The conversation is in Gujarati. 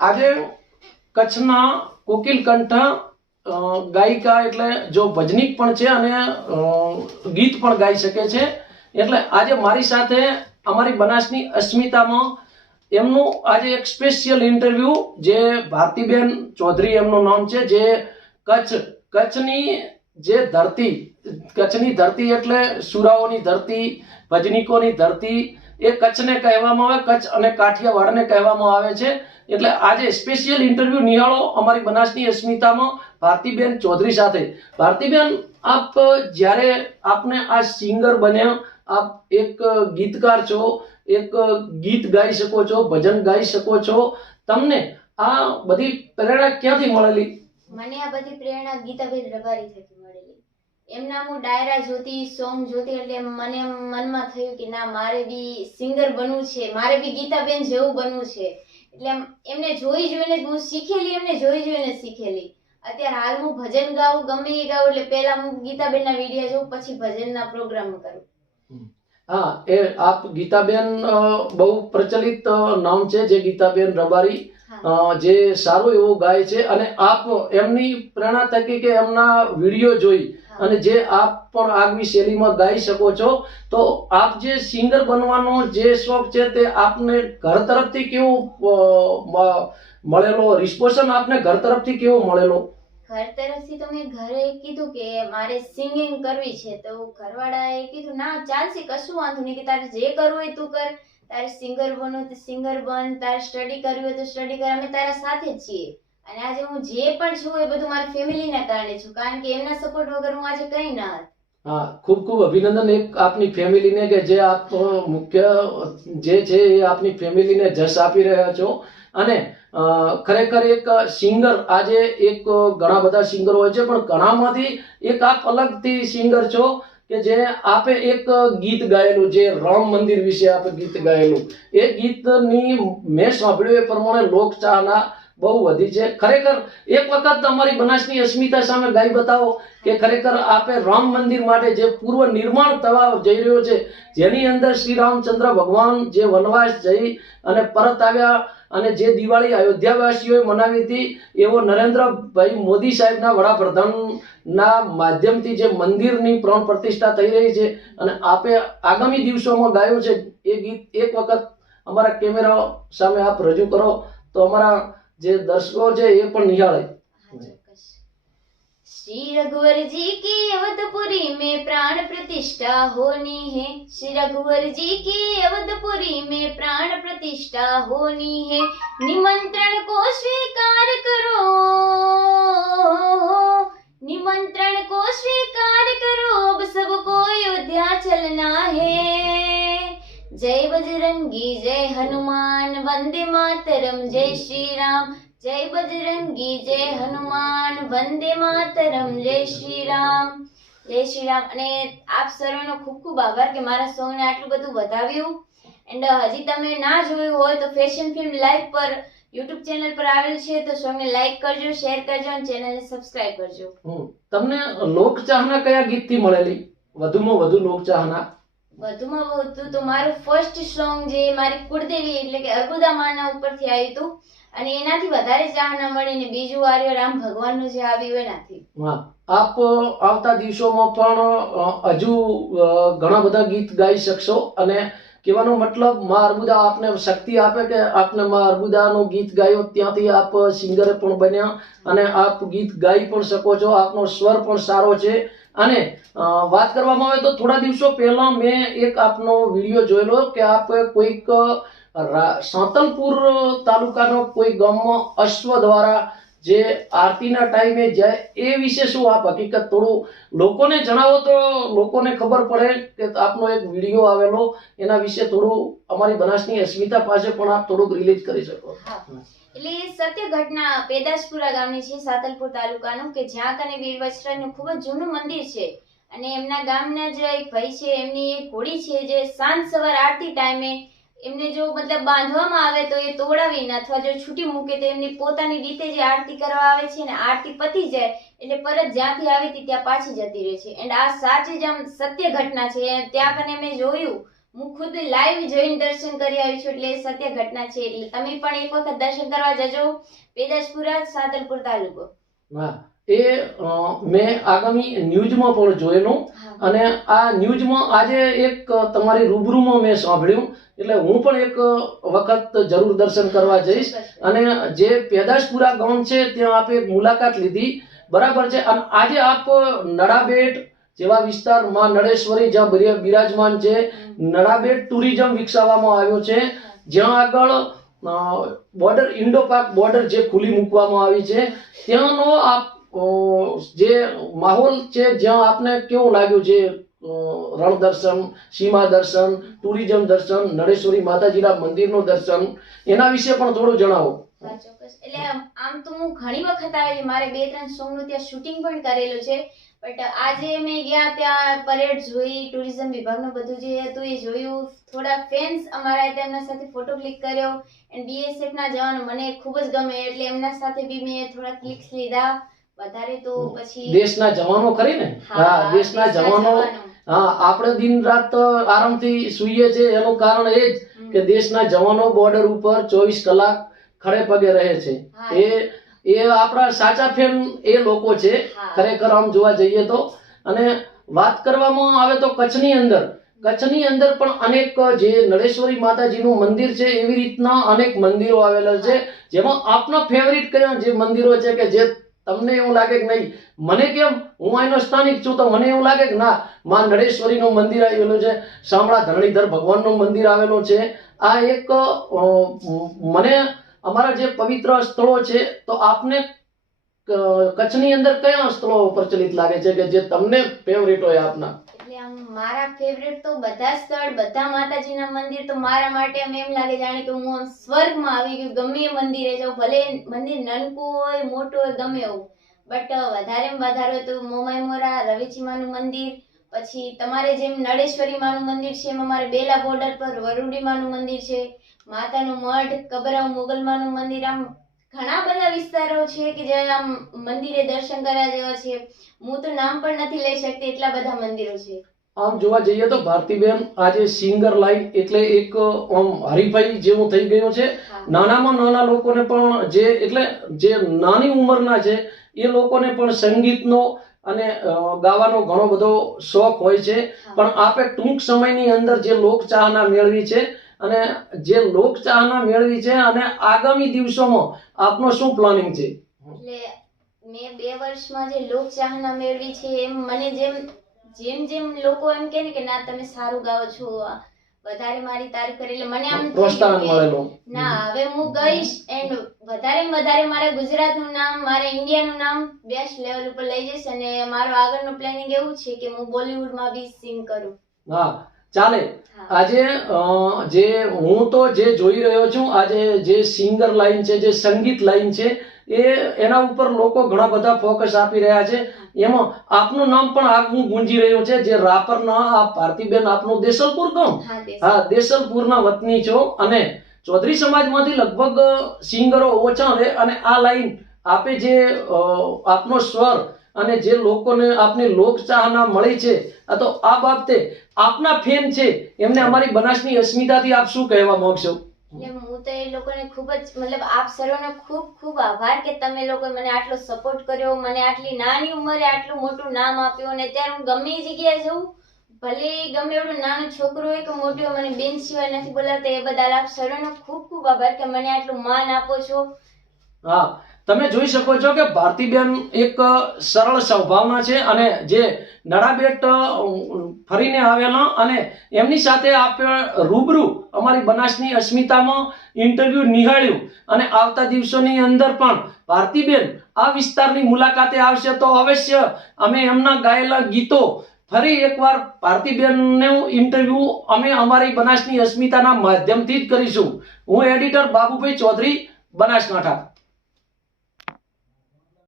આજે કચ્છના કોકિલ કંઠ ગાયિકા એટલે જો ભજનીક પણ છે અને ગીત પણ ગાઈ શકે છે. એટલે આજે મારી સાથે અમારી બનાસની અસ્મિતામાં એમનું આજે એક સ્પેશિયલ ઇન્ટરવ્યુ જે ભારતીબેન ચૌધરી એમનું નામ છે, જે કચ્છ, કચ્છની જે ધરતી, કચ્છની ધરતી એટલે સુરાઓની ધરતી, ભજનીકોની ધરતી, એ કચ્છને કહેવામાં આવે, કચ્છ અને કાઠિયાવાડને કહેવામાં આવે છે. એટલે આજે સ્પેશિયલ ઇન્ટરવ્યુ નિહાળો અમારી બનાસની અસ્મિતામાં ભારતીબેન ચૌધરી સાથે. ભારતીબેન, આપ જ્યારે આપને આ સિંગર બન્યા, આપ એક ગીતકાર છો, એક ગીત ગાઈ શકો છો, ભજન ગાઈ શકો છો, તમને આ બધી પ્રેરણા ક્યાંથી મળેલી? મને આ બધી પ્રેરણા ગીતાબેન રબારી થકી મળેલી. એમના હું ડાયરા જોતી, સોંગ જોતી, એટલે મને મનમાં થયું કે ના, મારે બી સિંગર બનવું છે, મારે બી ગીતાબેન જેવું બનવું છે. એટલે એમ એમને જોઈ જોઈને હું શીખેલી એમને જોઈ જોઈને શીખેલી. અત્યારે હાલ હું ભજન ગાઉં ગમે એ ગાઉં એટલે પહેલા હું ગીતાબેનના વીડિયો જોઉં પછી ભજનના પ્રોગ્રામ કરું. હા એ આપ ગીતાબેન બહુ પ્રચલિત નામ છે જે ગીતાબેન રબારી. જે સારું એવું ગાય છે અને આપ એમની પ્રેરણા થકી કે એમના વીડિયો જોઈ. અને જે આપ પણ આગવી શૈલીમાં ગાઈ શકો છો, તો આપ જે સિંગર બનવાનો જે શોખ છે તે આપને ઘર તરફથી કેવું મળેલો? રિસ્પોશન આપને ઘર તરફથી કેવો મળેલો? ઘર તરફથી તો મેં ઘરે કીધું કે મારે સિંગિંગ કરવી છે, તો ઘરવાળાએ કીધું, ના, ચાલશે, કશું વાંધો નહીં, કે તારે જે કરવું હોય તું કર. તારે સિંગર બનવું તો સિંગર બન, તારે સ્ટડી કરવી હોય તો સ્ટડી કર, અમે તારા સાથે જ છીએ. અને આજે હું જે પણ છું એ બધું મારી ફેમિલીના કારણે છું. કારણ કે એમના સપોર્ટ વગર હું આજે કંઈ ના હોત. હા, ખૂબ ખૂબ અભિનંદન એક આપની ફેમિલીને કે જે આપ મુખ્ય જે છે એ આપની ફેમિલીને જશ આપી રહ્યા છો. અને ખરેખર એક સિંગર આજે એક ઘણા બધા સિંગર હોય છે, પણ ઘણામાંથી એક આપ અલગથી સિંગર છો કે જે આપે એક ગીત ગાયેલું, જે રામ મંદિર વિશે આપે ગીત ગાયેલું. એ ગીતની મેં સાંભળ્યું એ પ્રમાણે લોકચાહના બહુ વધી છે. ખરેખર એક વખત અમારી બનાસની અસ્મિતા સામે ગાય બતાવો કે ખરેખર આપે રામ મંદિર માટે જે પૂર્વ નિર્માણ થવા જઈ રહ્યો છે, જેની અંદર શ્રી રામચંદ્ર ભગવાન જે વનવાસ જઈ અને પરત આવ્યા અને જે દિવાળી અયોધ્યાવાસીઓએ મનાવી હતી, એવો નરેન્દ્રભાઈ મોદી સાહેબના વડાપ્રધાનના માધ્યમથી જે મંદિરની પ્રાણ પ્રતિષ્ઠા થઈ રહી છે અને આપે આગામી દિવસોમાં ગાયું છે, એ ગીત એક વખત અમારા કેમેરા સામે આપ રજૂ કરો. તો અમારા જે દર્શકો છે એ પણ નિહાળે હા, ચોક્કસ. श्री रघुवर जी की अवधपुरी में प्राण प्रतिष्ठा होनी है श्री रघुवर जी की अवधपुरी में प्राण प्रतिष्ठा होनी है निमंत्रण को स्वीकार વંદે માતરમ, જય શ્રી રામ જય બજરંગી, જય હનુમાન. વંદે માતરમ, જય શ્રી રામ જય શ્રી રામ અને આપ સર્વેનો ખૂબ ખૂબ આભાર કે મારા સોંગને આટલું બધું વધાવ્યું. એન્ડ હજી તમે ના જોયું હોય તો ફેશન ફિલ્મ લાઈવ પર, યુટ્યુબ ચેનલ પર આવેલ છે તો સોંગને લાઈક કરજો, શેર કરજો અને ચેનલને સબસ્ક્રાઇબ કરજો. તમને લોક ચાહના કયા ગીતથી મળેલી? વધુમાં વધુ લોક ચાહના વધુમાં વધુ તો મારું ફર્સ્ટ સોંગ જે મારી કુળદેવી એટલે કે અર્બુદા માના ઉપરથી આવ્યું હતું. અને એનાથી વધારે ચાહના મળી ને બીજું આર્ય રામ ભગવાનનું જે આવ્યું એનાથી. આપ આવતા દિવસોમાં પણ હજુ ઘણા બધા ગીત ગાઈ શકશો અને કહેવાનો મતલબ, માં અર્બુદા આપને શક્તિ આપે કે આપને માં અર્બુદાનું ગીત ગાયો? ત્યાંથી આપ સિંગર પણ બન્યા અને આપ ગીત ગાઈ પણ શકો છો. આપનો સ્વર પણ સારો છે. અને વાત કરવામાં આવે તો થોડા દિવસો પહેલા મેં એક આપનો વીડિયો જોયેલો કે આપ કોઈક સાંતલપુર તાલુકાનો કોઈ ગામમાં અશ્વ દ્વારા જે આરતીના ટાઈમે જાય એ વિશે શું આપ હકીકત થોડું લોકોને જણાવો તો લોકોને ખબર પડે કે આપનો એક વીડિયો આવેલો, એના વિશે થોડું અમારી બનાસની અસ્મિતા પાસે પણ આપ થોડુંક રિલીઝ કરી શકો. એટલે સત્ય ઘટના પેદાશપુરા ગામની છે, સાતલપુર તાલુકાનું, કે જ્યાં કને વીરવસ્ત્રનું ખૂબ જ જૂનું મંદિર છે. અને એમના ગામના જે એક ભાઈ છે, એમની એક ઘોડી છે, જે સાંજ સવાર આરતી ટાઈમે એમને જો મતલબ બાંધવામાં આવે તો એ તોડાવીને અથવા જો છૂટી મૂકે તો એમની પોતાની રીતે જે આરતી કરવા આવે છે ને આરતી પતી જાય એટલે પરત જ્યાંથી આવી હતી ત્યાં પાછી જતી રહે છે. એન્ડ આ સાચી જ આમ સત્ય ઘટના છે. ત્યાં કને મેં જોયું. હું ખુદ લાઈવ જોઈને દર્શન કરી આવી છું એટલે સત્ય ઘટના છે. એટલે તમે પણ એક વખત દર્શન કરવા જજો. પેદાશપુરા, સાદરપુર તાલુકો. હા એ મેં આગામી ન્યૂઝમાં પણ જોયેલું. અને આ ન્યૂઝમાં આજે એક તમારી રૂબરૂમાં મેં સાંભળ્યું. એટલે હું પણ એક વખત જરૂર દર્શન કરવા જઈશ. અને જે પેદાશપુરા ગામ છે ત્યાં આપે એક મુલાકાત લીધી. બરાબર છે. અને આજે આપ નડાબેટ જેવા વિસ્તારમાં નળેશ્વરી જ્યાં બિરા- બિરાજમાન છે નડાબેટ ટુરિઝમ વિકસાવવામાં આવ્યો છે. જ્યાં આગળ બોર્ડર ઇન્ડો પાક બોર્ડર જે ખુલ્લી મૂકવામાં આવી છે ત્યાંનો આપ જે માહોલ છે, જ્યાં આપને કેવું લાગ્યું છે રણ દર્શન, સીમા દર્શન, ટુરિઝમ દર્શન, નરેશ્વરી માતાજીના મંદિરનું દર્શન, એના વિશે પણ થોડું જણાવો. એટલે આમ તો હું ઘણી વખત આવેલી મારે બે ત્રણ સોંગનું ત્યાં શૂટિંગ પણ કરેલું છે. બટ આજે મેં ગયા ત્યાં પરેડ જોઈ, ટુરિઝમ વિભાગનું બધું જે હતું એ જોયું. થોડા ફેન્સ અમારા તેમના સાથે ફોટો ક્લિક કર્યો. એન્ડ બીએસએફ ના જવાનો મને ખૂબ જ ગમે એટલે એમના સાથે બી મેં થોડા ક્લિક્સ લીધા. વધારે તો પછી દેશના જવાનો ખરી ને? હા દેશના જવાનો. હા આપણે દિન રાત આરામથી સૂઈએ છે એનું કારણ એ જ કે દેશના જવાનો બોર્ડર ઉપર ચોવીસ કલાક ખડે પગે રહે છે. એ એ આપણા સાચા ફેમ એ લોકો છે ખરેખર આમ જોવા જઈએ તો. અને વાત કરવામાં આવે તો કચ્છની અંદર. કચ્છની અંદર પણ અનેક જે નળેશ્વરી માતાજીનું મંદિર છે એવી રીતના અનેક મંદિરો આવેલા છે. જેમાં આપના ફેવરિટ કયા? જે મંદિરો છે કે જે તમને એવું લાગે કે નહીં? મને કેમ? હું અહીંનો સ્થાનિક છું, તો મને એવું લાગે કે ના, માં નરેશ્વરીનું મંદિર આવેલું છે, શામળા ધરણીધર ભગવાનનું મંદિર આવેલું છે. આ એક મને અમારા જે પવિત્ર સ્થળો છે, તો આપને કચ્છની અંદર કયા સ્થળો પ્રચલિત લાગે છે કે જે તમને ફેવરિટ હોય આપના? આમ મારા ફેવરેટ તો બધા સ્થળ, બધા માતાજીના મંદિર, તો મારા માટે આમ એમ લાગે જાણે કે હું સ્વર્ગમાં આવી ગયું, ગમે એ મંદિરે જાઉં, ભલે મંદિર નાનકું હોય, મોટું હોય, ગમે એવું. બટ વધારે વધારે તો મોમાઈ મોરા રવિચીમાનું મંદિર, પછી તમારે જેમ નળેશ્વરી માનું મંદિર છે, એમાં અમારે બેલા બોર્ડર પર વરુડી માનું મંદિર છે, માતાનું મઢ કબરાવ મોગલમાનું મંદિર, આમ ઘણા બધા વિસ્તારો છે કે જે આમ મંદિરે દર્શન કરવા જેવા છે. હું તો નામ પણ નથી લઈ શકતી એટલા બધા મંદિરો છે. આમ જોવા જઈએ તો ભારતીબેન આજે સિંગર લાઈન એટલે એક આમ હરીફાઈ જેવું થઈ ગયું છે. નાનામાં નાના લોકોને પણ જે એટલે જે નાની ઉંમરના છે એ લોકોને પણ સંગીતનો અને ગાવાનો ઘણો બધો શોખ હોય છે. પણ આપે ટૂંક સમયની અંદર જે લોકચાહના મેળવી છે અને જે લોકચાહના મેળવી છે અને આગામી દિવસોમાં આપનો શું પ્લાનિંગ છે? એટલે મેં બે વર્ષમાં જે લોક ચાહના મેળવી છે એમ મને જેમ જેમ જેમ લોકો એમ કહે ને કે ના તમે સારું ગાઓ છો વધારે મારી તારીફ કરી. એટલે મને આમ પ્રોત્સાહન મળેલું. ના હવે હું ગઈશ એન્ડ વધારે વધારે મારા ગુજરાતનું નામ મારા ઇન્ડિયાનું નામ બેસ્ટ લેવલ ઉપર લઈ જઈશ અને મારો આગળનો પ્લાનિંગ એવું છે કે હું બોલિવૂડમાં બી સિંગ કરું. હા. ચાલે. આજે જે હું તો જે જોઈ રહ્યો છું આજે જે સિંગર લાઈન છે જે સંગીત લાઈન છે એ એના ઉપર લોકો ઘણા બધા ફોકસ આપી રહ્યા છે. એમાં આપનું નામ પણ આગવું ગુંજી રહ્યું છે જે રાપરના આ ભારતીબેન આપનું દેસલપુર ગામ? હા દેસલપુરના વતની છો. અને ચૌધરી સમાજમાંથી લગભગ સિંગરો ઓછા રહે અને આ લાઈન આપે જે આપનો સ્વર અને જે લોકોને આપની લોકચાહના મળી છે તો આ બાબતે આપના ફેન છે. એમને અમારી બનાસની અસ્મિતાથી આપ શું કહેવા માંગશો? એટલે હું તો એ લોકોને ખૂબ જ મતલબ આપ સર્વનો ખૂબ ખૂબ આભાર કે તમે લોકોએ મને આટલો સપોર્ટ કર્યો મને આટલી નાની ઉંમરે આટલું મોટું નામ આપ્યું અને ત્યારે હું ગમે એ જગ્યાએ જઉં ભલે ગમે એવડું નાનું છોકરું હોય કે મોટું હોય મને બેન સિવાય નથી બોલાવતા એ બદલ આપ સર્વનો ખૂબ ખૂબ આભાર કે મને આટલું માન આપો છો. હા તમે જોઈ શકો છો કે ભારતીબેન એક સરળ સ્વભાવના છે અને જે નડાબેટ ફરીને આવેલા અને એમની સાથે આપણે રૂબરૂ અમારી બનાસની અસ્મિતામાં ઇન્ટરવ્યુ નિહાળ્યું અને આવતા દિવસોની અંદર પણ ભારતીબેન આ વિસ્તારની મુલાકાતે આવશે તો અવશ્ય અમે એમના ગાયેલા ગીતો ફરી એકવાર ભારતીબેનનું ઇન્ટરવ્યુ અમે અમારી બનાસની અસ્મિતાના માધ્યમથી જ કરીશું. હું એડિટર બાબુભાઈ ચૌધરી, બનાસકાંઠા.